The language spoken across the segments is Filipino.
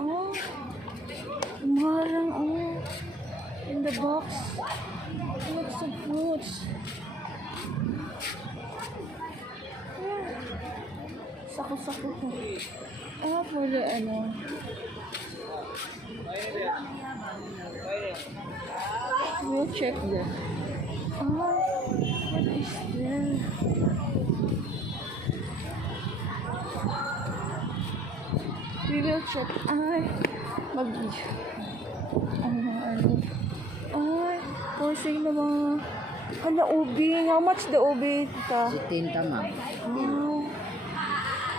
Oh, marang, oh. In the box. Lots of fruits. Sako-sako ko. For the ano. We'll check that. What is there? We will check. For sale na mga. Hala, ubi. How much the ubi, tita? 70, ma'am.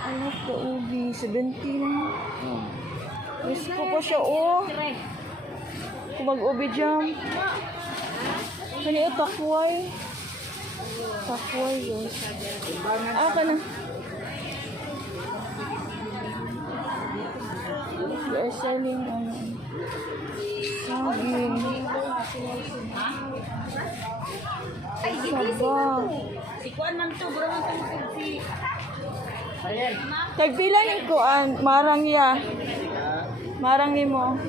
I love the ubi. 70 na. Oh. Gusto ko pa siya, oh. Kung mag-ubi jam. Kani ito, takway. Takway, guys. Ka na. We are selling, saging. Saba. Ikuan man to, bro man to si. Tagpila ni kuan, marang ya. Marang ni mo.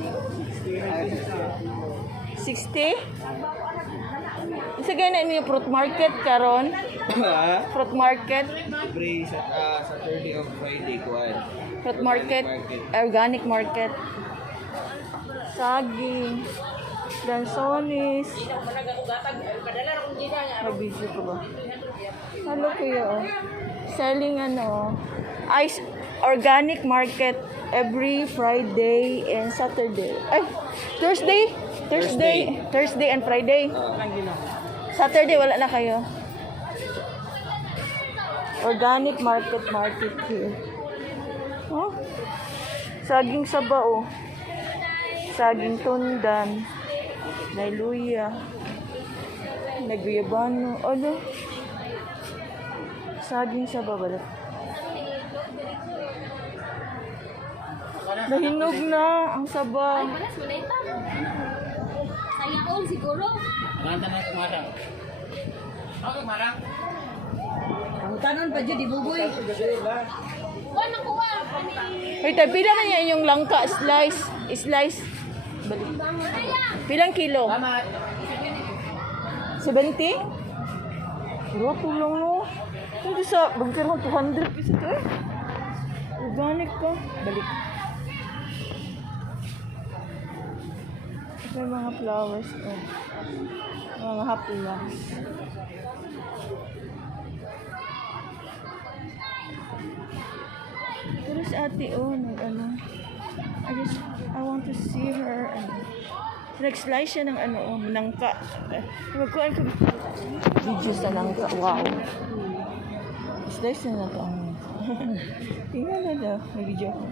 60? Isa ganyan niyo fruit market karon? Fruit market? Every Saturday of Friday, kuhan. Fruit market, organic market. Saging. Dansonis. Mabisyo ko ba? Hello kuya, oh. Selling ice organic market every Friday and Saturday. Ay, Thursday and Friday. Saturday wala na kayo. Organic market here. Oh. Saging saba, oh. Saging tundan. Nailuya. Naguyabano. Ano? Saging saba ba? Nahinog na ang saba. Manas mo na ito. Sayaon siguro. Nanta na kumarang. Okay, marang. Ang tanon pa dyan, di buboy. Wala kuha. Wait, pila na niya yung langka slice. Balik. Pilang kilo? 70? Pero tulong no. Hindi sa bagkar mo 200 pesos to eh. Organic pa. Balik. Ito yung mga flowers to. Mga hapla. Pero si ate, I want to see her. Nag-slice siya ng nangka. Magkuhan ko. Video sa nangka. Wow. Slice na to. Tingnan na daw. May video ko.